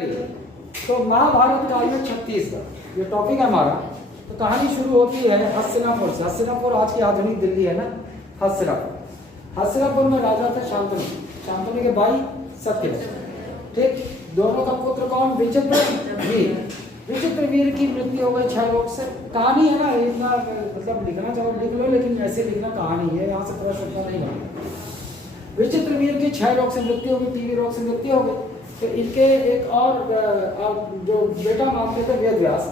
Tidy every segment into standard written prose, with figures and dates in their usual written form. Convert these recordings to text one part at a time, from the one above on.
तो महाभारत काल में छत्तीसगढ़ ये टॉपिक है हमारा। तो कहानी शुरू होती है हस्तिनापुर से। हस्तिनापुर आज की आधुनिक दिल्ली है ना। हस्तिनापुर में राजा थे शांतनु। शांतनु के भाई सत्यवती। ठीक, दोनों का पुत्र कौन? विचित्रवीर। विचित्रवीर की मृत्यु हो गई क्षय रोग से। कहानी है ना, इतना मतलब लिखना चाहो लिख लो, लेकिन ऐसे लिखना कहानी है, यहाँ से पता चलता नहीं बना। विचित्रवीर की क्षय रोग से मृत्यु हो गई, टीबी रोग से मृत्यु हो गई। तो इनके एक और जो बेटा मानते थे वेदव्यास,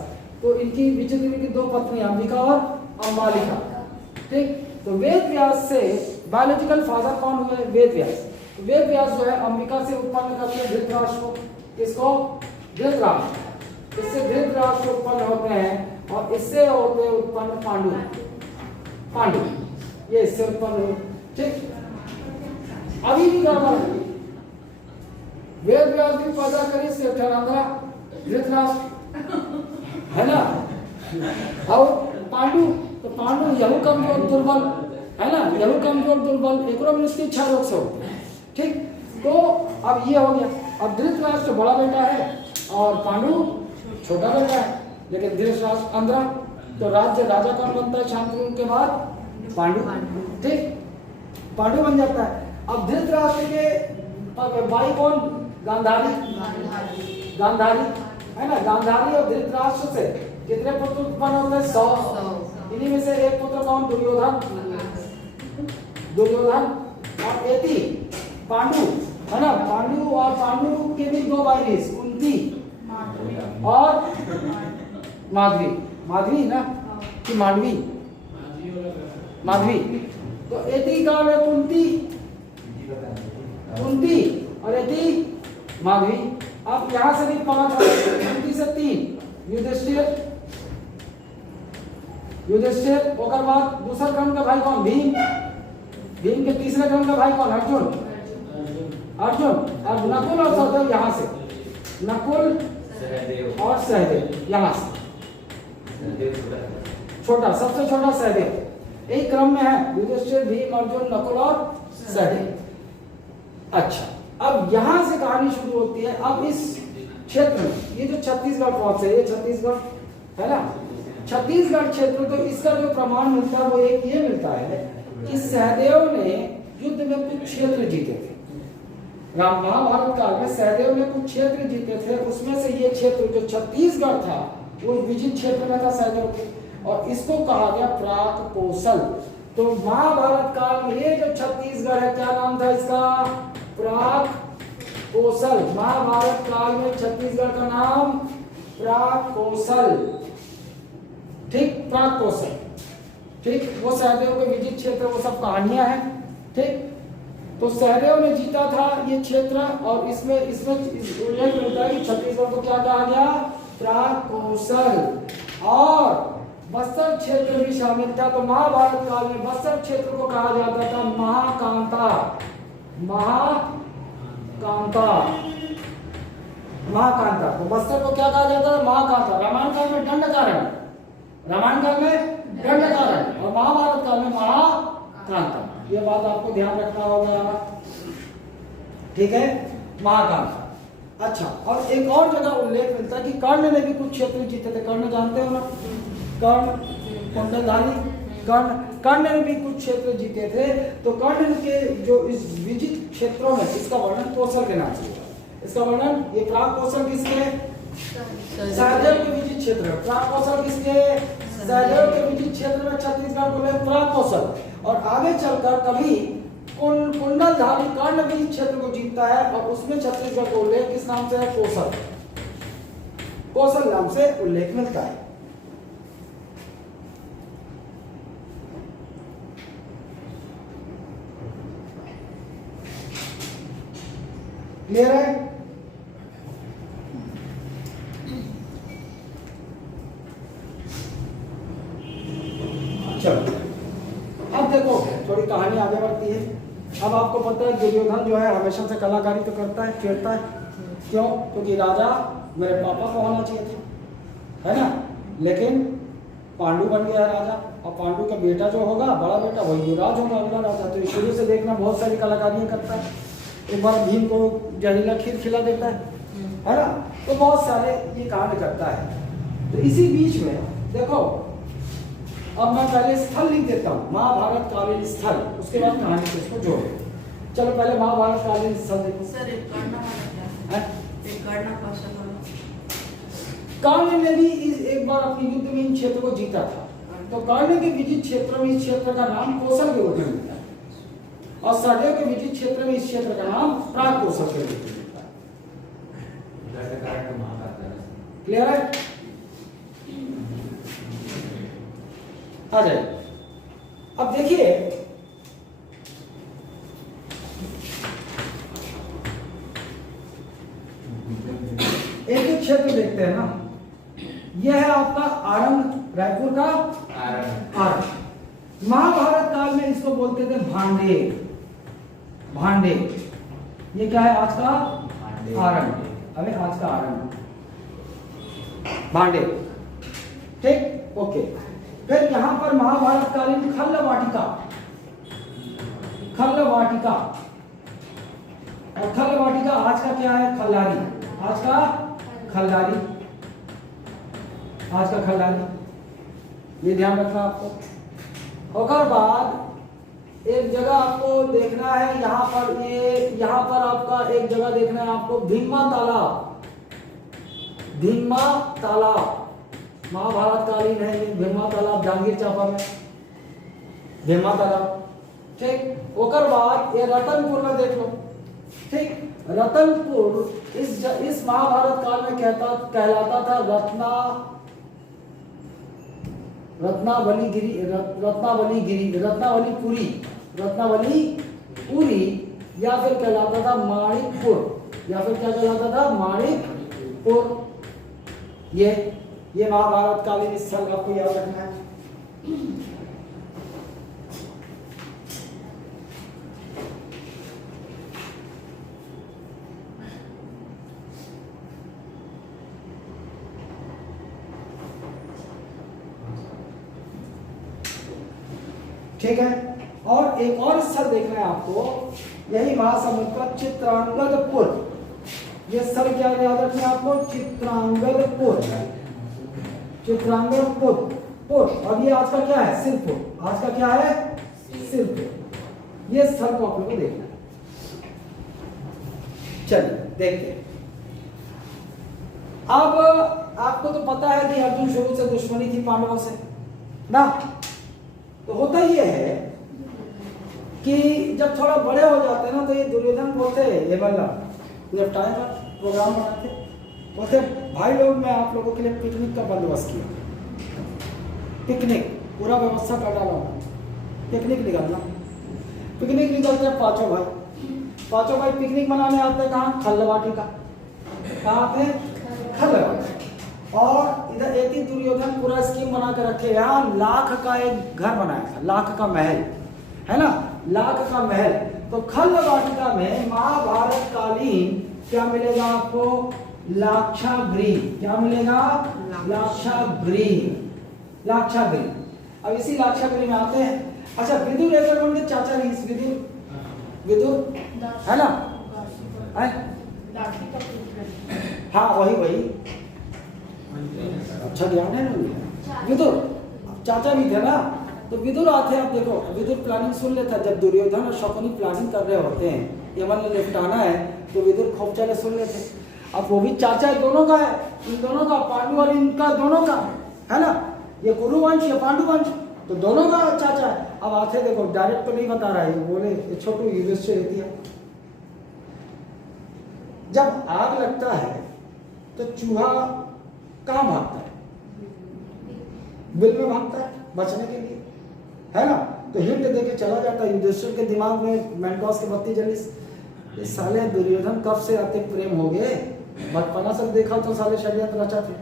तो इनकी विचित्रवीर की दो पत्नी अंबिका और अम्बालिका। ठीक, तो वेदव्यास से बायोलॉजिकल फादर कौन हुए? वेदव्यास। वेदव्यास जो है अंबिका से उत्पन्न करते हैं धृतराष्ट्र को। किसको? धृतराष्ट्र। इससे धृतराष्ट्र उत्पन्न होते हैं और इससे होते हैं उत्पन्न पांडु। ये इससे उत्पन्न हुए। ठीक, अभी भी गड़बड़ वेदव्यास भी पैदा करी से धृतराष्ट्र है ना। और पांडु, तो पांडु यहू कमजोर दुर्बल है ना, यहू कमजोर दुर्बल, एक इसकी इच्छा रोग से होती है। ठीक, तो अब ये हो गया। अब धृतराष्ट्र बड़ा बेटा है और पांडु छोटा बेटा है, लेकिन धृतराष्ट्र अंदर। तो राज्य राजा कौन बनता है शांतनु के बाद? पांडु। ठीक, पांडु बन जाता है। अब धृतराष्ट्र के भाई कौन? गांधारी है ना। गांधारी और धृतराष्ट्र से कितने पुत्र उत्पन्न होते हैं? 100। इन्हीं में से एक पुत्र कौन? दुर्योधन और एति पांडु है ना। पांडु और पांडु के भी दो भाई, कुंती और माधवी ना कि माधवी। तो एति का है कुंती और एति माधवी। अब यहां से भी 5 कुंती से 3 युधिष्ठिर। ओकर बाद दूसरा क्रम का भाई कौन? भीम के तीसरे क्रम का भाई कौन? अर्जुन। और नकुल और सहदेव यहाँ से। नकुल और सहदेव यहाँ से। छोटा, सबसे छोटा सहदेव। एक क्रम में है युधिष्ठिर, भीम, अर्जुन, नकुल और सहदेव। अच्छा, अब यहां से कहानी शुरू होती है। अब इस क्षेत्र में ये जो छत्तीसगढ़ पहुंच है, ये छत्तीसगढ़ है ना। छत्तीसगढ़ क्षेत्र, तो इसका जो प्रमाण मिलता है वो एक ये मिलता है कि सहदेव ने युद्ध में कुछ क्षेत्र जीते थे। महाभारत काल में सहदेव ने कुछ क्षेत्र जीते थे। उसमें से ये क्षेत्र जो छत्तीसगढ़ था वो विजित क्षेत्र में था सहदेव के, और इसको कहा गया प्राक कौशल। तो महाभारत काल में ये जो छत्तीसगढ़ है, क्या नाम था इसका? प्राक कौशल। महाभारत काल में छत्तीसगढ़ का नाम प्राक कौशल। ठीक, प्राक कौशल। ठीक, वो सहदेव के विजित क्षेत्र, वो सब कहानियां हैं। ठीक, तो सहदेव ने जीता था ये क्षेत्र, और इसमें उल्लेख मिलता है कि छत्तीसगढ़ को क्या कहा गया? प्राक कौशल। और बस्तर क्षेत्र भी शामिल था। तो महाभारत काल में बस्तर क्षेत्र को कहा जाता था महाकांता। तो बस्तर को क्या कहा जाता है? महाकांता। रामायण काल में दंडकारण्य, और महाभारत काल में महाकांता। ये बात आपको ध्यान रखना होगा। ठीक है, महाकांता। अच्छा, और एक और जगह उल्लेख मिलता है कि कर्ण ने भी कुछ क्षेत्र जीते थे। कर्ण जानते हो ना, कर्ण कुंडलधारी। कर्ण ने भी कुछ क्षेत्र जीते थे। तो कर्ण के जो इस विजित क्षेत्रों में, इसका वर्णन कौशल के नाम से। इसका वर्णन, ये प्राक कौशल किसके? सहदेव के विजित क्षेत्र। प्राक कौशल किसके? सहदेव के विजित क्षेत्र में छत्तीसगढ़ को लेकर प्राक कौशल। और आगे चलकर कभी कुंडलधारी कर्ण भी क्षेत्र को जीतता है, और उसमें छत्तीसगढ़ को उल्लेख किस नाम से है? कौशल नाम से उल्लेख मिलता है। क्लियर है? चलो, अब देखो थोड़ी कहानी आगे बढ़ती है। अब आपको पता है दुर्योधन जो है हमेशा से कलाकारी तो करता है, खेलता है। क्यों? क्योंकि राजा मेरे पापा को होना चाहिए था, है ना। लेकिन पांडु बन गया राजा, और पांडु का बेटा जो होगा, बड़ा बेटा, वही युवराज होगा, अगला राजा। तो शुरू से देखना बहुत सारी कलाकारियां करता है। एक बार भीम को जहरीला खीर खिला देता है ना। बहुत सारे ये कांड करता है। तो इसी बीच में देखो, अब मैं पहले स्थल लिख देता हूँ, महाभारत कालीन स्थल, उसके बाद कहानी से इसको जोड़ो। चलो पहले महाभारत कालीन स्थल देखो। सर एक करना वाला क्या है? एक करना कौशल वाला। कर्ण ने भी एक बार अपनी युद्ध में इन क्षेत्र को जीता था, तो कर्ण के विजित क्षेत्र में इस क्षेत्र का नाम कौशल के रूप में मिलता है, और सहदेव के विजित क्षेत्र में इस क्षेत्र का नाम प्राग कौशल के रूप में मिलता है। क्लियर है? आ जाए। अब देखिए, एक एक क्षेत्र देखते हैं ना। यह है आपका आरंग, रायपुर का आरंग। महाभारत काल में इसको बोलते थे भांडे। भांडे, ये क्या है? आज का आरंग। अरे आज का आरंग, भांडे। ठीक, ओके। फिर यहां पर महाभारत कालीन खल्ल वाटिका, खल्ल वाटिका, और खल्ल वाटिका आज का क्या है? खल्लारी। आज का खल्लारी, आज का खल्लारी, ये ध्यान रखना आपको। और बाद एक जगह आपको देखना है, यहाँ पर यहाँ पर आपका एक जगह देखना है आपको, भीमा तालाब। भीमा तालाब महाभारत कालीन है, ये भीमा तालाब जांगीर चांपा में, भीमा तालाब। ठीक, ओकर बाद ये रतनपुर में देख लो। ठीक, रतनपुर इस महाभारत काल में कहलाता था रत्नावली पुरी, या फिर कहलाता था माणिकपुर, या फिर क्या कहलाता था? माणिकपुर। ये महाभारत कालीन स्थल आपको याद रखना है। ठीक है, और एक और स्थल देखना है आपको, यही महासमुद्र का चित्रांगदपुर। ये स्थल क्या याद रखना है आपको? चित्रांगदपुर, चित्रांगदपुर। और ये आज का क्या है? सिरपुर। आज का क्या है? सिरपुर। ये स्थल को आप लोगों को देखना है। चलिए देखते हैं। अब आपको तो पता है कि अर्जुन शुरू से दुश्मनी थी पांडवों से ना। तो होता ये है कि जब थोड़ा बड़े हो जाते हैं ना, तो ये दुर्योधन बोलते ये बल्ला जब टाइम प्रोग्राम बनाते बोलते, भाई लोग मैं आप लोगों के लिए पिकनिक का बंदोबस्त किया। पिकनिक पूरा व्यवस्था कर डाला हूँ, पिकनिक निकलना। पिकनिक निकलते हैं पांचों भाई पिकनिक मनाने आते हैं। कहाँ? खल्लवाटी का। कहाँ आते हैं? खल्लवाटी। और इधर एक ही दुर्योधन पूरा स्कीम बना के रखे, यहाँ लाख का एक घर बनाया था, लाख का महल है ना, लाख का महल। तो खल्ल वाटिका में महाभारत कालीन क्या मिलेगा आपको? लाक्षागृह। क्या मिलेगा? लाक्षागृह। अब इसी लाक्षागृह में आते हैं। अच्छा, विदुर एक उनके चाचा नहीं, विदुर है ना, हाँ वही। अच्छा ध्यान है ना, विदुर चाचा भी थे ना। तो विदुर आते हैं, आप देखो विदुर प्लानिंग सुन लेता। जब दुर्योधन और शकुनी प्लानिंग कर रहे होते हैं, यमन ने निपटाना है, तो विदुर खूब चले सुन लेते। अब वो भी चाचा दोनों का है, इन दोनों का, पांडु और इनका दोनों का है ना। ये कुरुवंश या पांडुवंश, तो दोनों का चाचा है। अब आते देखो, डायरेक्ट तो नहीं बता रहा है, बोले ये छोटू युधिष्ठिर रहती है। जब आग लगता है तो चूहा कहाँ भागता है? बिल में भागता है बचने के लिए, है ना। तो हिंट देके चला जाता है। युधिष्ठिर के दिमाग में मेंटोस के बत्ती जली, इस साले दुर्योधन कब से अति प्रेम हो गए, बचपना से देखा तो साले षड्यंत्र रचा थे।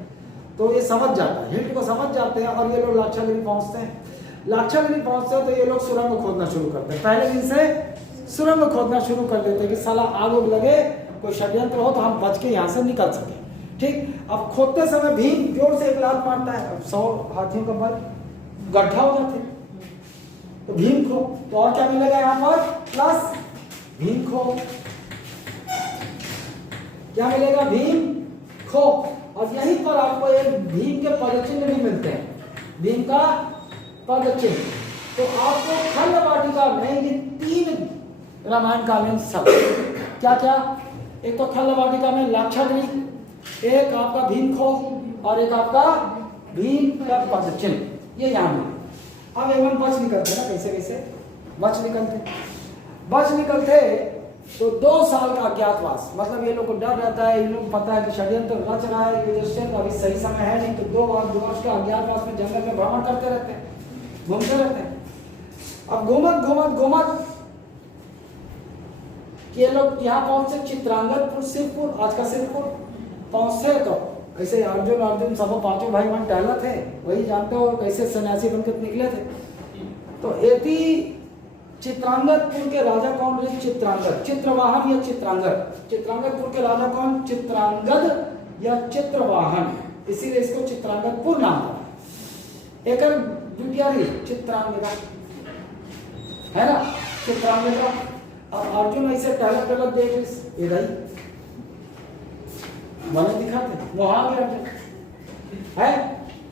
तो ये समझ जाता है, हिंट को समझ जाते हैं। और ये लोग लाक्षागृह पहुंचते हैं। लाक्षागृह पहुंचते हैं तो ये लोग सुरंग खोदना शुरू करते हैं। पहले दिन से सुरंग खोदना शुरू कर देते हैं कि साला आग उग लगे, कोई षड्यंत्र हो तो हम बच के यहाँ से निकल सके। ठीक, अब खोदते समय भीम जोर से एक लात मारता है, 100 हाथियों का बल, गड्ढा हो जाते हैं। तो भीम खो, तो और क्या मिलेगा यहाँ पर? प्लस भीम खो। क्या मिलेगा? भीम खो। खो, और यहीं पर आपको एक भीम के पदचिन्ह भी मिलते हैं, भीम का पदचिन्ह। तो आपको खंड वाटिका में ये 3 रामायणकालीन शब्द, क्या क्या, एक तो खंड वाटिका में लाक्षागृह, एक आपका भीम खो, और एक आपका भीम का पदचिन्ह, ये यहाँ में। अब एवं बच निकलते ना, कैसे कैसे बच निकलते तो 2 साल का अज्ञातवास, मतलब ये लोग को डर रहता है, इन लोग को पता है कि षड्यंत्र रच रहा है युधिष्ठिर, अभी सही समय है नहीं, तो 2 वर्ष का अज्ञातवास में जंगल में भ्रमण करते रहते हैं, घूमते रहते हैं। अब घूमत ये लोग यहाँ पहुंचे चित्रांगदपुर, सिरपुर, आज का सिरपुर पहुंचे। तो ऐसे अर्जुन सब 5 भाई वहां टहला थे, वही जानते हो कैसे सन्यासी बनकर निकले थे। तो एती चित्रांगदपुर के राजा कौन रहे? चित्रांगद, चित्रवाहन या चित्रांगद। चित्रांगदपुर के राजा कौन? चित्रांगद या चित्रवाहन, इसीलिए इसको चित्रांगदपुर नाम है। एक बिटिया चित्रांगदा है ना, चित्रांगदा। अब अर्जुन ऐसे टहलत देख इधर मन दिखाते वहां गया अर्जुन है,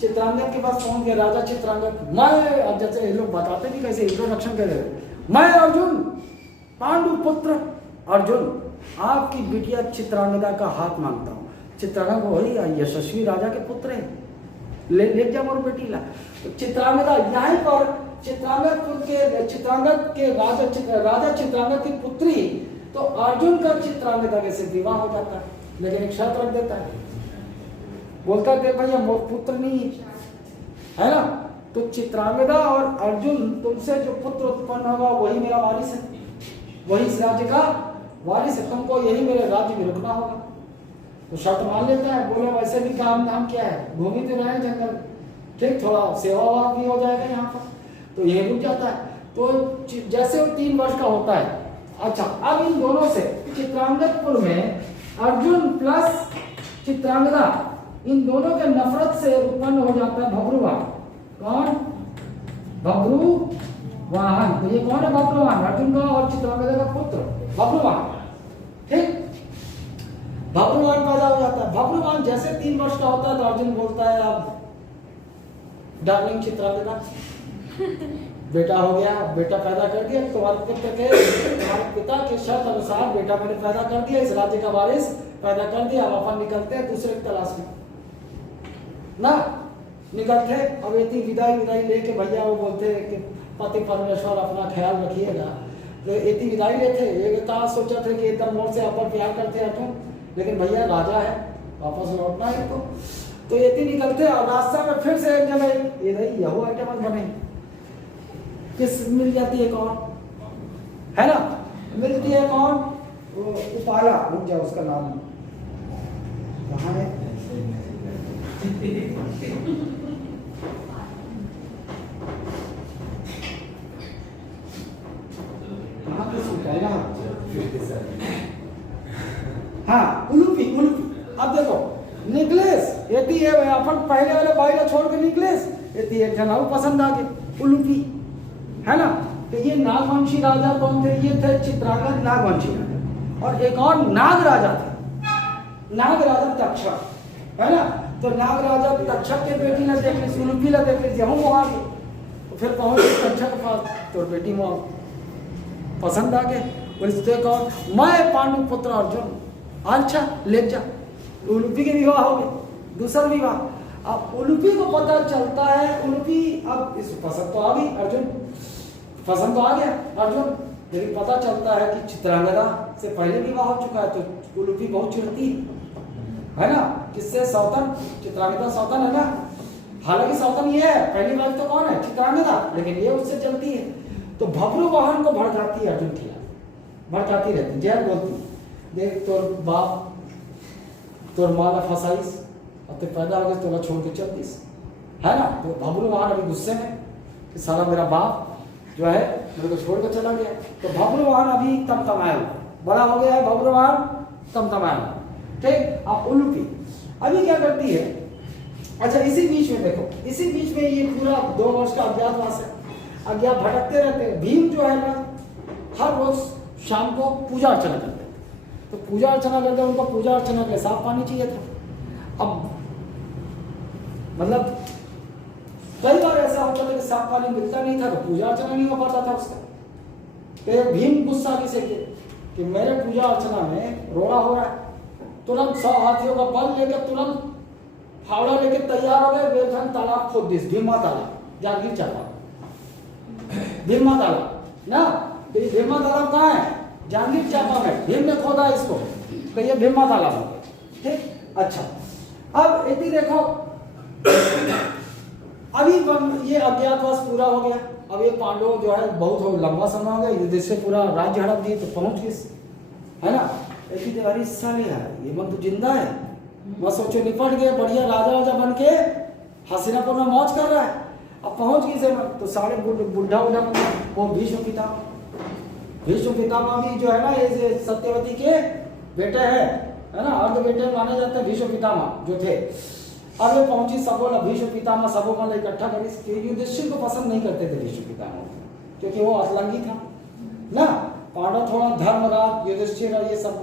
चित्रांगद के पास पहुंच गया राजा चित्रांगद। मैं, अब जैसे लोग बताते भी कैसे इंट्रोडक्शन कर रहे, मैं अर्जुन पांडु पुत्र अर्जुन आपकी बिटिया चित्रांगदा का हाथ मांगता हूँ। चित्रांगदा वही यशस्वी राजा के पुत्र है, ले जा मोर बेटी ला। तो चित्रांगदा यहाँ पर चित्रांगद के राजा चित्रांगद की पुत्री, तो अर्जुन का चित्रांगदा के से विवाह हो जाता है, लेकिन एक शर्त रख देता है, बोलता है भैया मोर पुत्र नहीं है ना, तो चित्रांगदा और अर्जुन तुमसे जो पुत्र उत्पन्न होगा वही मेरा वारिस है, वही इस राज्य का वारिस है, तुमको यही मेरे राज्य में रुकना होगा। तो शर्त मान लेता है, बोले वैसे भी काम धाम क्या है, घूमी तो रहे जंगल, ठीक, थोड़ा सेवा भी हो जाएगा यहाँ पर, तो यही रुक जाता है। तो जैसे वो 3 वर्ष का होता है, अच्छा अब इन दोनों से चित्रांगदपुर में अर्जुन प्लस चित्रांगदा, इन दोनों के नफरत से उत्पन्न हो जाता है भब्रुवाहन। कौन? भब्रुवाहन। तो ये कौन है भब्रुवाहन? अर्जुन का और चित्रांगदा का पुत्र भब्रुवाहन, ठीक, भब्रुवाहन पैदा हो जाता है। भब्रुवाहन जैसे 3 वर्ष का होता है तो अर्जुन बोलता है अब डार्लिंग चित्रांगदा बेटा हो गया, बेटा पैदा कर दिया, तुम्हारे पिता के शर्त अनुसार बेटा मैंने पैदा कर दिया, इस राज्य का वारिस पैदा कर दिया, अब अपन निकलते हैं दूसरे की तलाश में ना, निकलते। अब इतनी विदाई लेके भैया वो बोलते हैं कि पति परमेश्वर अपना ख्याल रखिएगा, तो इतनी विदाई लेते। एक कहा सोचा थे कि इधर मोड़ से अपन प्यार करते हैं अर्जुन, लेकिन भैया राजा है वापस लौटना है तो इतनी निकलते और रास्ता में फिर से एक जगह इधर यहू आइटम बने, किस मिल जाती है कौन है ना, मिलती है कौन? उपाला, रुक जाओ उसका नाम कहाँ है, कहाँ पे उपाला, हाँ उलूपी। अब देखो निकलेश यदि अपन पहले वाले बाइला छोड़ के निकलेश यदि एक जना पसंद आ गए उलूपी है ना। तो ये नागवंशी राजा कौन थे? ये थे चित्रांगद नागवंशी राजा, और एक और नाग राजा थे, नाग राजा तक्षक है ना। तो नाग राजा तक्षक के बेटी ने देख ली, उलूपी ने देख ली, हम वहां गए तो फिर पहुंच गए तक्षक के पास, तो बेटी वहां पसंद आ गए, बोले कौन? मैं पांडु पुत्र अर्जुन, अच्छा ले जा। उलूपी के विवाह हो गए, दूसरा विवाह। अब उलूपी को पता चलता है, उलूपी अब इस पसंद तो आ गई, अर्जुन पसंद तो आ गया अर्जुन, लेकिन पता चलता है कि चित्रांगदा से पहले विवाह हो चुका है, तो उलूपी बहुत चिढ़ती है ना, किससे? सौतन, चित्रांगदा सौतन है ना। हालांकि सौतन ये है, पहली बार तो कौन है? चित्रांगदा, लेकिन ये उससे जलती है, तो भब्रुवाहन को भड़काती है अर्जुन की, भड़काती रहती, जय बोलती, देख तोर बाप तोर माला फसाइस और तो पैदा हो गए तो छोड़ के चल दिस है ना। तो भब्रुवाहन अभी गुस्से में कि साला मेरा बाप जो है मेरे को छोड़ कर चला गया। तो भब्रुवाहन अभी तमतमाया हुआ, बड़ा हो गया है भब्रुवाहन, तमतमाया हुआ, ठीक। अब उलूपी अभी क्या करती है? अच्छा इसी बीच में देखो, इसी बीच में ये पूरा 2 वर्ष का अज्ञातवास है, अज्ञात भटकते रहते हैं। भीम जो है ना हर रोज शाम को पूजा अर्चना करते थे, तो पूजा अर्चना करते उनको पूजा अर्चना के साफ पानी चाहिए था। अब मतलब कई बार ऐसा होता था कि साफ पानी मिलता नहीं था तो पूजा अर्चना नहीं हो पाता था उसका। तो भीम गुस्सा किसे किया कि मेरे पूजा अर्चना में रोड़ा हो रहा है। तुरंत 100 हाथियों का बल लेकर तुरंत फावड़ा लेके तैयार हो गए। बेलखंड तालाब खोद दी, भीमा तालाब, जागीर चापा भीमा तालाब ना। तो ये भीमा तालाब कहाँ है? जागीर चापा में। भीम ने खोदा इसको तो ये भीमा तालाब हो गया। ठीक, अच्छा अब इतनी देखो अभी ये अज्ञातवास पूरा हो गया। अब ये पांडव जो है बहुत लंबा समय हो गया, युधिष्ठिर पूरा राज्य हड़प दिए तो पहुंच गए, है ना। लेकिन अरे साले यार ये मन तो जिंदा है, मैं सोचो निपट गए, बढ़िया राजा वाजा बन के हसीनापुर में मौज कर रहा है। अब पहुंच गई से तो सारे बुढ़ा उढ़ा वो भीष्म पितामह भी जो है ना ये सत्यवती के बेटे है ना, अर्ध बेटे माने जाते हैं भीष्म पितामह जो थे। अब ये पहुंची, सब बोला भीष्म पितामह सबों को इकट्ठा करी। युधिष्ठिर को पसंद नहीं करते थे भीष्म पितामह क्योंकि वो असलंगी था ना। पांडव थोड़ा धर्मराज, युधिष्ठिर और ये सब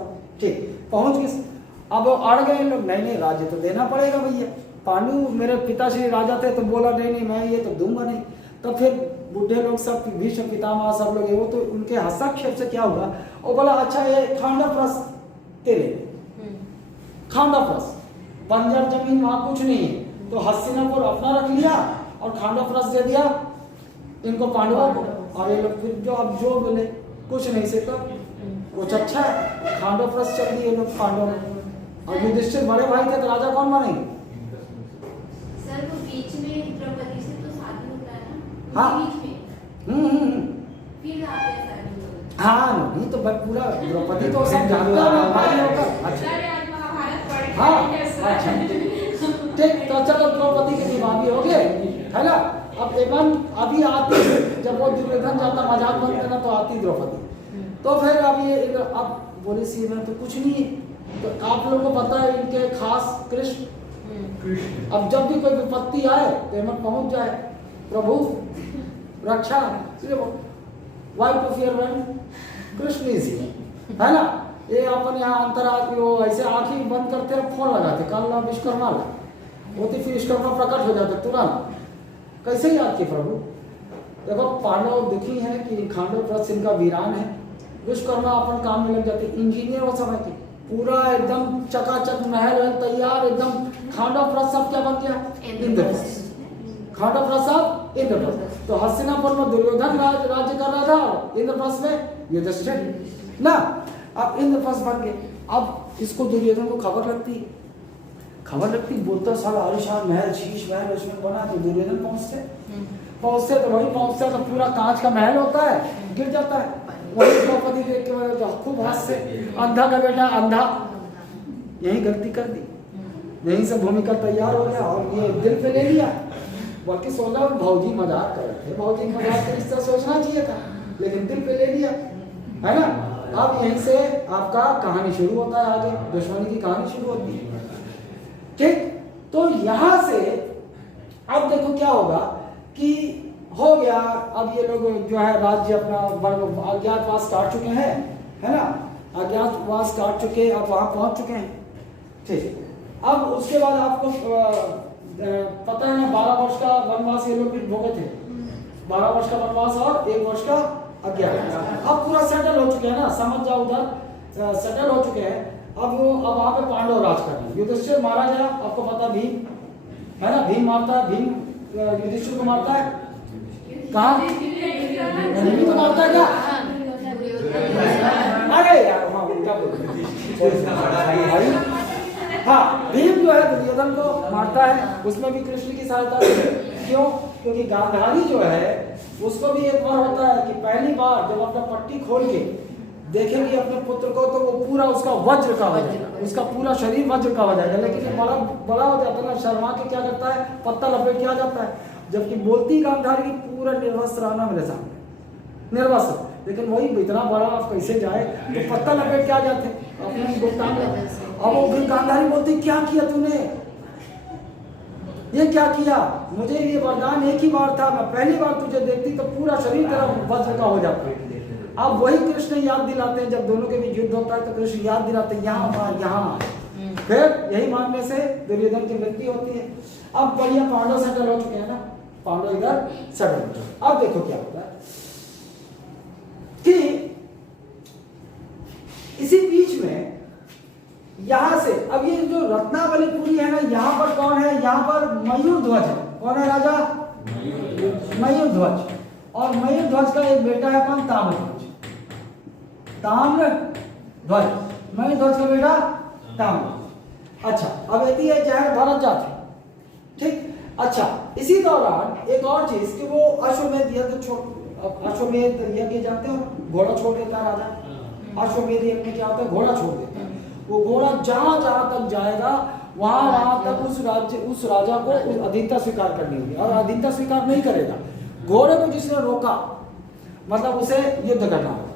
ठीक पहुंच गए। अब वो अड़ गए लोग, नहीं राज्य तो देना पड़ेगा भैया। पांडु मेरे पिताश्री राजा थे तो बोला नहीं मैं ये तो दूंगा नहीं। तो फिर बुढ़े लोग सब भीष्म पितामह सब लोग वो तो उनके हस्तक्षेप से क्या हुआ, वो बोला अच्छा ये खांडवप्रस्थ तेरे, खांडवप्रस्थ बंजर जमीन वहां कुछ नहीं है तो हस्तिनापुर अपना रख लिया और खांडवप्रस्थ दे दिया इनको पांडवों को। और ये लोग फिर जो अब जो बोले कुछ नहीं से तो कुछ अच्छा है, खांडवप्रस्थ चल दिए लोग पांडव। और युधिष्ठिर बड़े भाई थे तो राजा कौन बनेंगे? सर वो बीच में द्रौपदी से तो शादी होता है ना, हाँ बीच में फिर आते हैं शादी होता है। हाँ नहीं तो पूरा द्रौपदी तो सब जानता है भाई होगा। अच्छा हाँ अच्छा ठीक, तो चलो द्रौपदी के विवाह भी हो गए है ना। अब एवं अभी आती जब वो दुर्योधन जाता मजाक बनते ना तो आती द्रौपदी। तो फिर अब ये अब बोली सी में तो कुछ नहीं है। तो आप लोगों को पता है इनके खास कृष्ण। अब जब भी कोई विपत्ति आए तो एमन पहुंच जाए प्रभु रक्षा, why to fear when Krishna is here, है ना। ये अपन यहाँ अंतरात्मा वो ऐसे आंखें बंद करते हैं फोन लगाते कल विश्वकर्मा होती फिर विश्वकर्मा प्रकट हो जाते तुरंत। कैसे याद किए प्रभु? देखो पांडव दुखी है कि खांडवप्रस्थ इनका वीरान है। विश्वकर्मा अपन काम में लग जाते, इंजीनियर हो समय के पूरा एकदम चकाचक महल वहल तैयार एकदम। खांडवप्रस्थ सब क्या बन गया? इंद्रप्रस्थ। खांडवप्रस्थ सब इंद्रप्रस्थ। तो हस्तिनापुर में दुर्योधन राज्य कर रहा था, इंद्रप्रस्थ में युधिष्ठिर ना। अब इंद्रप्रस्थ बन गए। अब इसको दुर्योधन को खबर लगती बोलता सारा आलिशान महल शीश महल उसमें बना। तो दुर्योधन पहुंचते तो वही पहुंचता तो पूरा कांच का महल होता है, गिर जाता है। वही द्रौपदी देख के खूब हंस से अंधा का बेटा अंधा, यही गलती कर दी, यहीं से भूमिका तैयार हो गया और ये दिल पे ले लिया। बल्कि सोचा भौजी मजाक कर रहे थे, भौजी मजाक कर इस तरह सोचना चाहिए था, लेकिन दिल पे ले लिया, है ना। अब यहीं से आपका कहानी शुरू होता है, आगे दुश्मनी की कहानी शुरू होती है। ठीक, तो यहां से अब देखो क्या होगा कि हो गया। अब ये लोग जो है राज्य अपना अज्ञातवास काट चुके हैं, है ना। अज्ञातवास काट चुके, अब वहां पहुंच चुके हैं। ठीक, अब उसके बाद आपको पता है ना 12 वर्ष का वनवास ये लोग भी भोगे थे। 12 वर्ष का वनवास और 1 वर्ष का अज्ञातवास। अब पूरा सेटल हो चुके हैं ना, समझ जाओ उधर सेटल हो चुके हैं। अब वहां पे पांडव राज कर रहे हैं। युधिष्ठिर मारा गया, आपको पता भीम है ना, भीम मारता है, भीम युधिष्ठिर को मारता है। कहाँ भीम को मारता है क्या? अरे यार हाँ उल्टा हाँ, भीम जो है दुर्योधन को मारता है, उसमें भी कृष्ण की सहायता है। क्यों? क्योंकि गांधारी जो है उसको भी एक बार होता है कि पहली बार जब अपना पट्टी खोल के देखेंगे अपने पुत्र को तो वो पूरा उसका वज्र का हो जाएगा, उसका पूरा शरीर वज्र का हो जाएगा। लेकिन ये बड़ा बड़ा हो जाता है ना, शर्मा के क्या करता है, पत्ता लपेट के आ जाता है। जबकि बोलती गांधारी की पूरा निर्वस्त्र आना मेरे सामने, निर्वस्त्र। लेकिन वही इतना बड़ा आप कैसे जाए तो पत्ता लपेट के आ जाते अपने गोटांग में। अब वो फिर गांधारी बोलती क्या किया तूने, ये क्या किया? मुझे ये वरदान एक ही बार था, मैं पहली बार तुझे देखती तो पूरा शरीर तेरा वज्र का हो जाता। अब वही कृष्ण याद दिलाते हैं, जब दोनों के बीच युद्ध होता है तो कृष्ण याद दिलाते हैं यहाँ मार यहाँ मार। फिर यही मानने से दुर्योधन की मृत्यु होती है। अब बढ़िया पांडव सेटल हो चुके हैं ना, पांडव इधर सेटल हो चुके। अब देखो क्या होता है कि इसी बीच में यहां से अब ये जो रत्नावलीपुरी है ना, यहां पर कौन है, यहां पर मयूर ध्वज है। कौन है राजा? मयूर ध्वज। और मयूर ध्वज का एक बेटा है कौन? ताम्रध्वज। ताम्रध्वज, मयूर ध्वज का बेटा ताम्रध्वज। अच्छा, अब यदि है चाहे भरत जाते, ठीक। अच्छा, इसी दौरान एक और चीज कि वो अश्वमेध यज्ञ अश्वमेध यज्ञ जानते हो, घोड़ा छोड़ देता है राजा। अश्वमेध यज्ञ में क्या होता है? घोड़ा छोड़ देता है। वो घोड़ा जहां जहां तक जाएगा वहां तक उस राजा को अधीनता स्वीकार करनी होगी, और अधीनता स्वीकार नहीं करेगा। घोड़े को जिसने रोका मतलब उसे युद्ध करना होगा,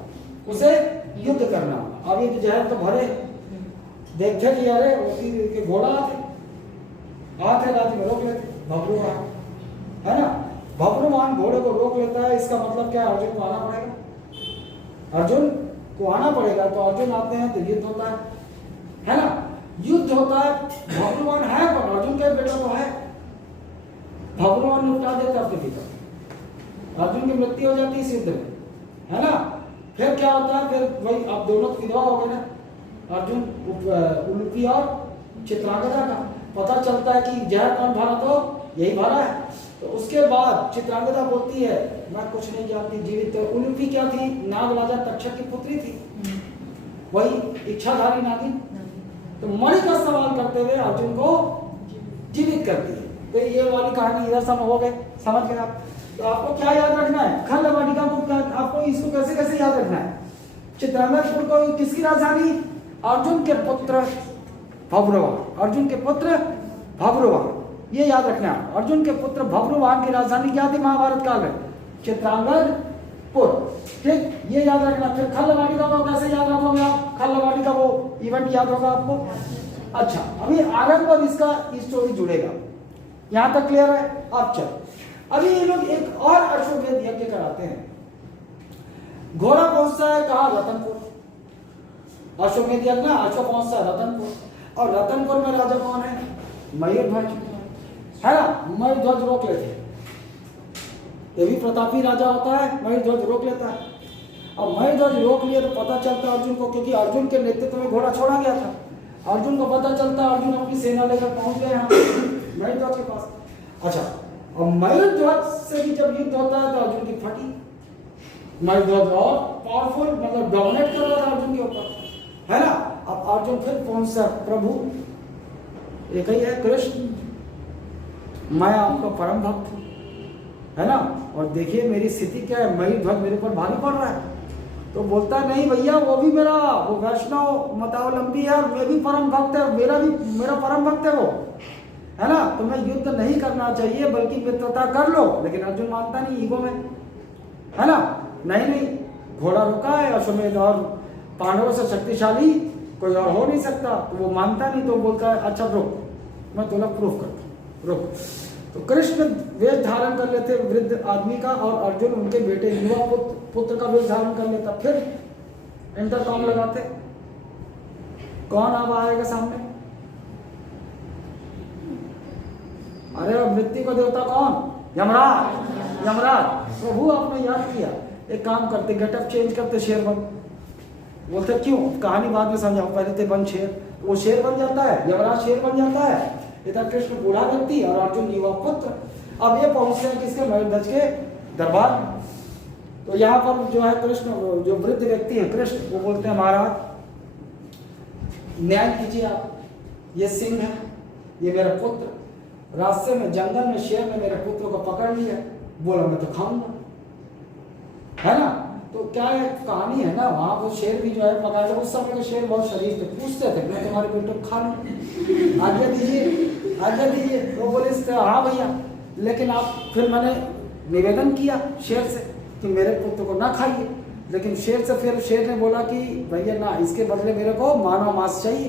उसे युद्ध करना होगा। अब ये जहर तो भरे देखते कि अरे उसकी घोड़ा आते राज्य में रोक लेते, भब्रुवाहन है ना। भब्रुवाहन घोड़े को रोक लेता है, इसका मतलब क्या है? अर्जुन को आना पड़ेगा, अर्जुन को आना पड़ेगा। तो अर्जुन आते हैं तो युद्ध होता है ना, युद्ध होता है। भब्रुवाहन है पर अर्जुन का बेटा तो है, भब्रुवाहन निपटा देता अपने पिता, अर्जुन की मृत्यु हो जाती है इस युद्ध में, है ना। फिर क्या होता है? फिर वही अब दोनों विधवा हो गए ना, अर्जुन उलूपी और चित्रांगदा का। पता चलता है कि जहर कौन भरा? तो यही भरा है। तो उसके बाद चित्रांगदा बोलती है मैं कुछ नहीं जानती, जीवित। तो उलूपी क्या थी? नाग राजा तक्षक की पुत्री थी, वही इच्छाधारी नागिन। तो मणि का सवाल करते हुए अर्जुन को जीवित करती है। तो ये वाली कहानी इधर सब हो गए, समझ गए आप। तो आपको क्या याद रखना है? खंड वाटिका को आपको इसको कैसे कैसे याद रखना है? चित्रांगदपुर को किसकी राजधानी? अर्जुन के पुत्र भब्रुवाहन, अर्जुन के पुत्र भब्रुवाहन, ये याद रखना है। अर्जुन के पुत्र भब्रुवाहन की राजधानी क्या थी महाभारत काल में? चित्रांगदपुर, ठीक, ये याद रखना। फिर खलवाटिका को कैसे याद रखोगे आप? खलवाटिका वो इवेंट याद होगा आपको। अच्छा, अभी आगे पर इसका स्टोरी जुड़ेगा, यहां तक क्लियर है? अब चलो, अभी ये लोग एक और अश्वमेध यज्ञ कराते हैं। घोड़ा पहुंचता है कहा? रतनपुर। अश्वमेध यज्ञ ना, अश्व पहुंचता है रतनपुर, और रतनपुर में राजा कौन है? मयूर ध्वज, है ना। मयूर ध्वज रोक लेते, ये भी प्रतापी राजा होता है, मयूर ध्वज रोक लेता है। अब मयूर ध्वज रोक लिया तो पता चलता अर्जुन को, क्योंकि अर्जुन के नेतृत्व में घोड़ा छोड़ा गया था। अर्जुन को पता चलता, अर्जुन अपनी सेना लेकर पहुंच गए यहाँ मयूर ध्वज के पास। अच्छा, और मयूर ध्वज से भी जब युद्ध होता है तो अर्जुन की फटी। मयूर ध्वज और पावरफुल, मतलब डोमिनेट कर रहा था अर्जुन के ऊपर, है ना। अब अर्जुन फिर पहुंचता, प्रभु एक ही है कृष्ण, मैं आपका परम भक्त हूं, है ना। और देखिए मेरी स्थिति क्या है, मयूर ध्वज मेरे ऊपर भारी पड़ रहा है। तो बोलता है नहीं भैया, वो भी मेरा वो वैष्णव मतावलंबी है और मैं भी परम भक्त है, मेरा परम भक्त है वो, है ना। तो मैं युद्ध नहीं करना चाहिए बल्कि मित्रता कर लो। लेकिन अर्जुन मानता नहीं, ईगो में, है ना। नहीं, घोड़ा रुका है, अश्वमेध और पांडवों से शक्तिशाली कोई और हो नहीं सकता। तो वो मानता नहीं, तो बोलता है अच्छा रुक, मैं तुम्हें प्रूफ करता हूँ, रुक। तो कृष्ण वेश धारण कर लेते वृद्ध आदमी का, और अर्जुन उनके बेटे युवा पुत्र का वेश धारण कर लेता। फिर इंटरकॉम लगाते, कौन अब आएगा सामने? अरे मृत्यु का देवता कौन? यमराज। यमराज। प्रभु आपने याद किया, एक काम करते, गेटअप चेंज करते, शेर बन। बोलते क्यों? कहानी बाद में समझाओ, पहले थे बन शेर, वो शेर बन जाता है, यमराज शेर बन जाता है। इधर कृष्ण बूढ़ा व्यक्ति और अर्जुन युवा पुत्र। अब ये पहुंचते हैं किसके? मयूर ध्वज के दरबार में। तो यहाँ पर जो है कृष्ण, जो वृद्ध व्यक्ति है कृष्ण, वो बोलते हैं महाराज न्याय कीजिए आप, ये सिंह है, ये मेरा पुत्र, रास्ते में जंगल में शेर ने मेरे पुत्र को पकड़ लिया, बोला मैं तो खाऊंगा, है ना। तो क्या है कहानी है ना, वहां वो शेर भी जो है पकड़ा, उस समय के शेर बहुत शरीफ थे, पूछते थे मैं तुम्हारे बेटे को खा लूं, आज्ञा दीजिए, आज्ञा दीजिए। तो बोले हाँ भैया, लेकिन आप, फिर मैंने निवेदन किया शेर से कि मेरे पुत्र को ना खाइए, लेकिन शेर से फिर शेर ने बोला कि भैया ना, इसके बदले मेरे को मानव मांस चाहिए,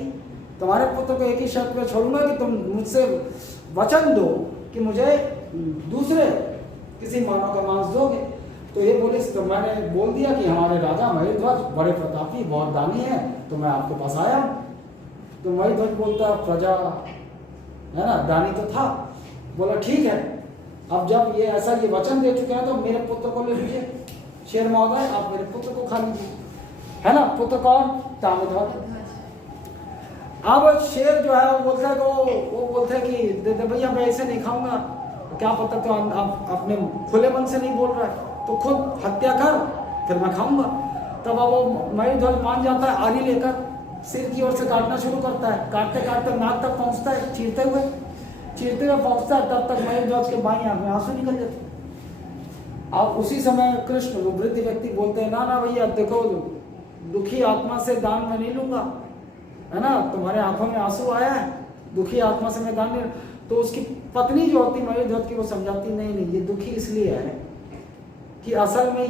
तुम्हारे पुत्र को एक ही शर्त पे छोड़ूंगा कि तुम मुझसे वचन दो कि मुझे दूसरे किसी मानव का मांस दोगे। तो ये बोले, तो मैंने बोल दिया कि हमारे राजा मयूर ध्वज बड़े प्रतापी बहुत दानी है, तो मैं आपके पास आया हूँ। तो मणिध्वज बोलता प्रजा है ना, दानी तो था। बोला ठीक है, अब जब ये ऐसा ये वचन दे चुके हैं तो मेरे पुत्र को ले लीजिए, शेर महोदय आप मेरे पुत्र को खा लीजिए, है ना। पुत्र कौन? ताम्रध्वज। अब शेर जो है वो बोलता है वो बोलते हैं कि दे भैया मैं ऐसे नहीं खाऊंगा। क्या पता तो आप अपने खुले मन से नहीं बोल रहा है तो खुद हत्या कर, फिर मैं खाऊंगा। तब अब वो मणिध्वज मान जाता है, आरी लेकर सिर की ओर से काटना शुरू करता है। काटते काटते नाक तक पहुंचता है, चीरते हुए पहुंचता है। तब तक मणिध्वज के बाईं आंख में आंसू निकल जाते। अब उसी समय कृष्ण वो वृद्ध व्यक्ति बोलते हैं, ना भैया देखो, दुखी आत्मा से दान मैं नहीं लूंगा, है ना। तुम्हारे आंखों में आंसू आया है, दुखी आत्मा से मैं दान नहीं। तो उसकी पत्नी जो होती मणिध्वज की वो समझाती, नहीं ये दुखी इसलिए है कि असल में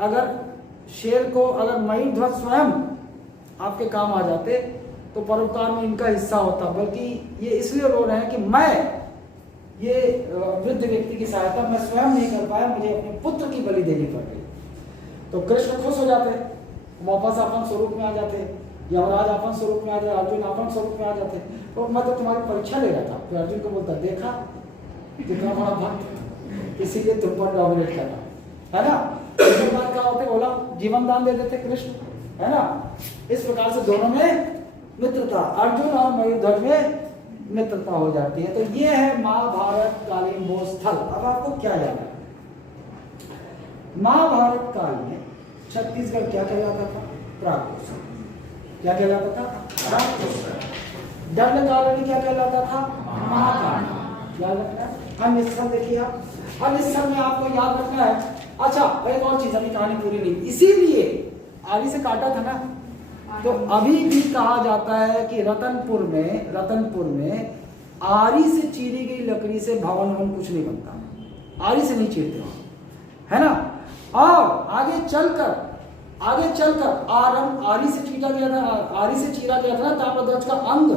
अगर शेर को अगर मणिध्वज स्वयं आपके काम आ जाते तो परोपकार में इनका हिस्सा होता, बल्कि ये इसलिए रो रहे हैं कि मैं ये वृद्ध व्यक्ति की सहायता मैं स्वयं नहीं कर पाया, मुझे अपने पुत्र की बलि देनी पड़ गई। तो कृष्ण खुश हो जाते, वापस अपन स्वरूप में आ जाते, यमराज अपन स्वरूप में आ जाए, अर्जुन अपन स्वरूप में आ जाते। तो मैं तो तुम्हारी परीक्षा ले रहा था। फिर अर्जुन को बोलता, देखा कितना बड़ा भक्त, इसीलिए तुम पर डोमिनेट करना, है ना। क्या होते, बोला जीवन दान दे देते कृष्ण, है ना। इस प्रकार से दोनों में मित्रता, अर्जुन और मणिध्वज में मित्रता हो जाती है। तो ये है महाभारत कालीन वो स्थल। अब आपको क्या जानना है, महाभारत काल में छत्तीसगढ़ क्या कहलाता था? प्रागपुर। क्या कहलाता था? प्रागपुर। दंडकारण्य क्या कहलाता था? महाकाल। याद रखना है। अन्य स्थल देखिए आप, अन्य स्थल में आपको याद रखना है। अच्छा एक और चीज, अभी कहानी पूरी नहीं, इसीलिए आरी से काटा था ना, तो अभी भी कहा जाता है कि रतनपुर में आरी से चीरी गई लकड़ी से भवन कुछ नहीं बनता, आरी से नहीं चीरते वहां, है ना। और आगे चलकर आरी से चीरा गया था ना ताम्रध्वज का अंग,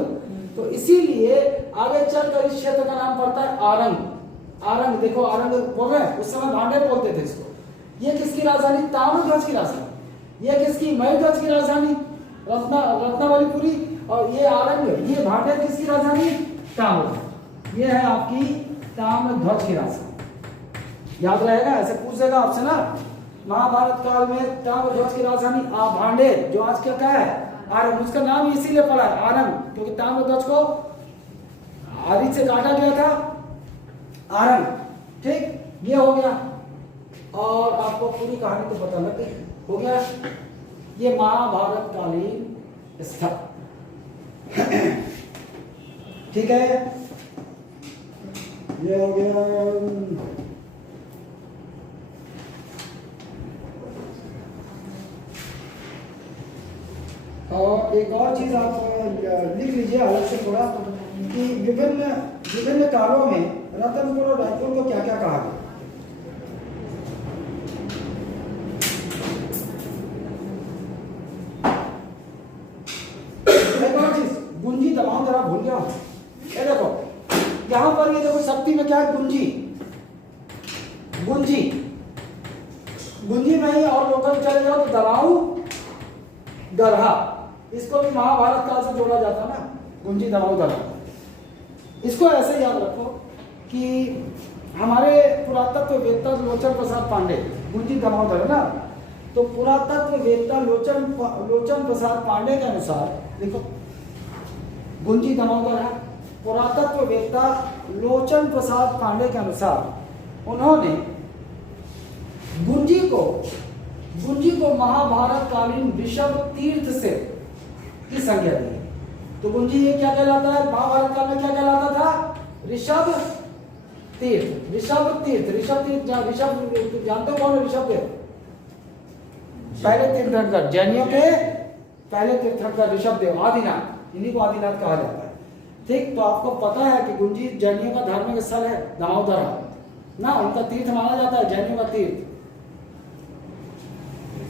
तो इसीलिए आगे चलकर इस क्षेत्र का नाम पड़ता है आरंग। देखो आरंग बोल रहे हैं, उस समय भांडे बोलते थे इसको। ये किसकी राजधानी? ताम्रध्वज की राजधानी। ये किसकी? मणिध्वज की राजधानी रत्नावलीपुरी। और ये आरंग, ये भांडे किसकी राजधानी? ताम्रध्वज। ये है आपकी ताम्रध्वज की राजधानी। याद रहेगा, ऐसे पूछेगा आपसे ना, महाभारत काल में ताम्रध्वज की राजधानी भांडे, जो आज क्या है आरंग, उसका नाम इसीलिए पड़ा है आरंग, क्योंकि ताम्रध्वज को आरी से काटा गया था, आरंग। ठीक, ये हो गया। और आपको पूरी कहानी तो पता लग गई, हो गया। ये महाभारत कालीन स्थल, ठीक है, ये हो गया। और एक और चीज आप लिख लीजिए अलग से थोड़ा, कि विभिन्न कालों में रतनपुर और रायपुर को क्या क्या कहा गया। एक और चीज, गुंजी दबाव जरा भूल गया। ये देखो यहां पर, ये देखो शक्ति में क्या है? गुंजी में ही, और लोकल चले जाओ तो दबाऊ दरहा, इसको भी महाभारत काल से जोड़ा जाता ना, गुंजी दबाऊ दरहा। इसको ऐसे याद रखो कि हमारे पुरातत्व वेत्ता लोचन प्रसाद पांडे, गुंजी दबाऊ दरहा ना, तो पुरातत्व वेत्ता लोचन प्रसाद पांडे के अनुसार, देखो गुंजी दबाऊ दरहा, पुरातत्व वेत्ता लोचन प्रसाद पांडे के अनुसार उन्होंने गुंजी को महाभारत कालीन ऋषभ तीर्थ से की संज्ञा दी। तो गुंजी ये क्या कहलाता है? महाभारत काल में क्या कहलाता था? ऋषभ तीर्थ जानते हो कौन है ऋषभ तीर्थ? पहले तीर्थंकर, जैनियों के पहले तीर्थंकर ऋषभ देव, आदिनाथ, इन्हीं को आदिनाथ कहा जाता है। ठीक, तो आपको पता है कि गुंजी जैनियों का धार्मिक स्थल है, दामोदरा ना, उनका तीर्थ माना जाता है, जैनियों का तीर्थ।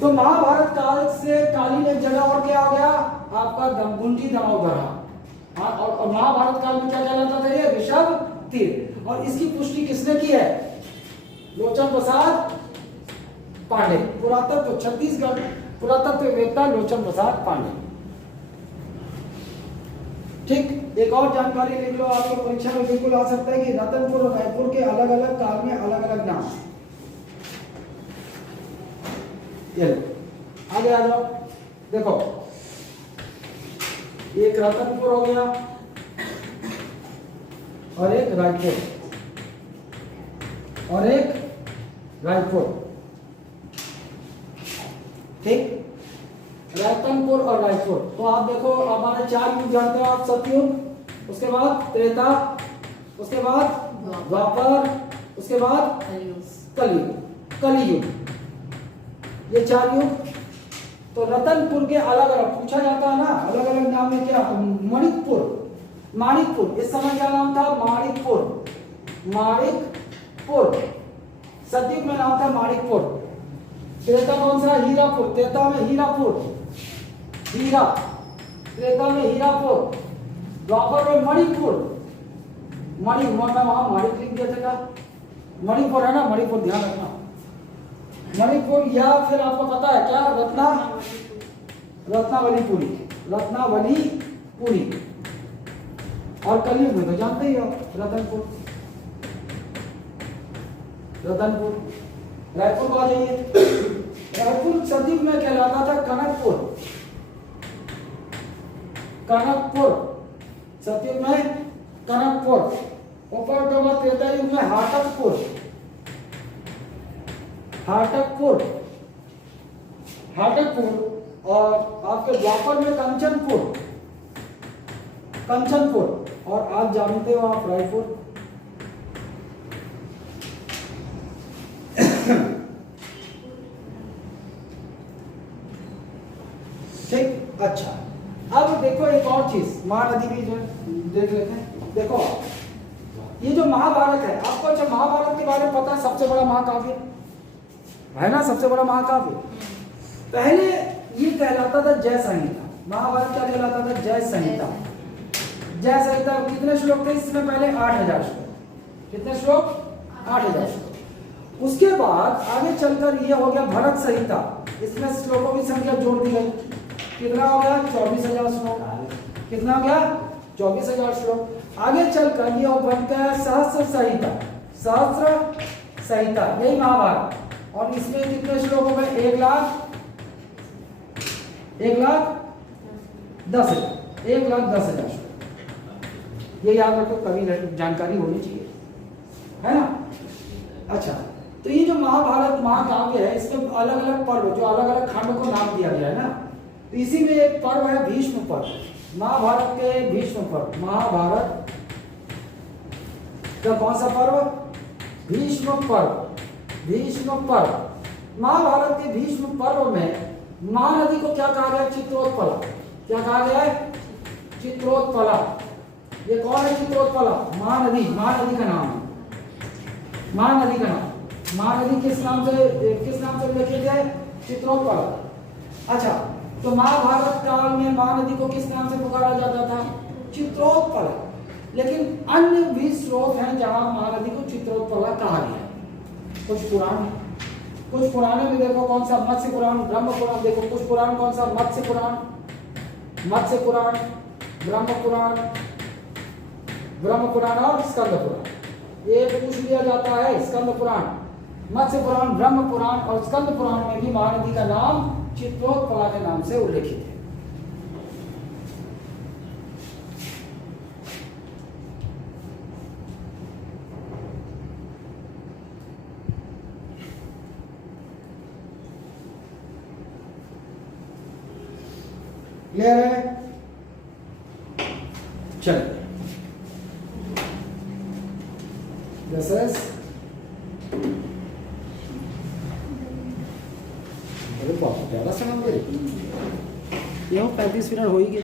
तो महाभारत काल से कालीन एक जगह और क्या हो गया आपका? गुंजी दमोदरा। और महाभारत काल में क्या कहलाता था? ये ऋषभ तीर्थ। और इसकी पुष्टि किसने की है? लोचन प्रसाद पांडे, पुरातत्व छत्तीसगढ़ पुरातत्व वेत्ता लोचन प्रसाद पांडे। ठीक, एक और जानकारी लिख लो, आपको परीक्षा में बिल्कुल आ सकता है कि रतनपुर और रायपुर के अलग अलग काल में अलग अलग नाम। ये लो आगे आ जाओ, देखो एक रतनपुर हो गया और एक रायपुर और एक रायपुर, ठीक, रतनपुर और रायपुर। तो आप देखो हमारे 4 युग जानते हो आप, सतयुग, उसके बाद त्रेता, उसके बाद द्वापर, उसके बाद कलयुग, ये 4 युग। तो रतनपुर के अलग अलग पूछा जाता है ना, अलग अलग नाम है क्या, माणिकपुर, इस समय क्या नाम था, माणिकपुर, सतयुग में नाम था माणिकपुर। त्रेता कौन सा, हीरापुर, त्रेता में हीरापुर, त्रेता में हीरापुर, द्वापर में मणिपुर, मैं वहां माणिक लिख दिया था, मणिपुर है ना, मणिपुर ध्यान रखना, मणिपुर, या फिर आपको पता है क्या, रत्नावलीपुरी, और कलयुग में तो जानते ही हो रतनपुर। रायपुर को आ जाइए, रायपुर सतयुग में कहलाता था कनकपुर, सतयुग में कनकपुर, ऊपर के बाद त्रेता युग में हाटकपुर, और आपके द्वापर में कंचनपुर, और आज जानते हो आप रायपुर। ठीक, अच्छा, अब देखो एक और चीज, महानदी भी जो देख लेते हैं। देखो ये जो महाभारत है, आपको अच्छा महाभारत के बारे में पता है, सबसे बड़ा महाकाव्य है ना, सबसे बड़ा महाकाव्य। पहले ये कहलाता था जय संहिता, महाभारत क्या कहलाता था, जय संहिता। कितने श्लोक थे इसमें, पहले 8000 श्लोक, कितने श्लोक, 8000 श्लोक। उसके बाद आगे चलकर ये हो गया भरत संहिता, इसमें श्लोकों की संख्या जोड़ दी गई, कितना हो गया, 24,000 श्लोक, कितना हो गया, 24,000 श्लोक। आगे चलकर ये बन गया सहस्त्र संहिता, यही महाभारत, और इसमें कितने श्लोक हो गए, 1,10,000 श्लोक। ये याद रखो, कभी जानकारी होनी चाहिए, है ना। अच्छा, तो ये जो महाभारत महाकाव्य है, इसमें अलग अलग पर्व, जो अलग अलग खंड को नाम दिया गया है ना, तो इसी में एक पर्व है भीष्म पर्व, महाभारत के भीष्म पर्व। महाभारत का कौन सा पर्व, भीष्म पर्व। महाभारत के भीष्म पर्व में महानदी को क्या कहा गया, चित्रोत्पला। क्या कहा गया है, चित्रोत्पला। ये कौन है चित्रोत्पला, महानदी का नाम है, महानदी किस नाम से उल्लेखित है, चित्रोत्पला। अच्छा, तो महाभारत काल में महानदी को किस नाम से पुकारा जाता था, चित्रोत्पला। लेकिन अन्य भी स्रोत हैं जहां महानदी को चित्रोत्पला कहा गया। कुछ पुराने में देखो कौन सा, मत्स्य पुराण, ब्रह्म पुराण। देखो कुछ पुराण कौन सा, मत्स्य पुराण, ब्रह्म पुराण और स्कंद पुराण। ये पूछ लिया जाता है, स्कंद पुराण, मत्स्य पुराण, ब्रह्म पुराण और स्कंद पुराण में भी महानदी का नाम चित्रोत्पला के नाम से उल्लेखित है। क्लियर है, चलिए। This is अरे बाप रे, ज़्यादा समय मेरे, 35 मिनट हो ही गए।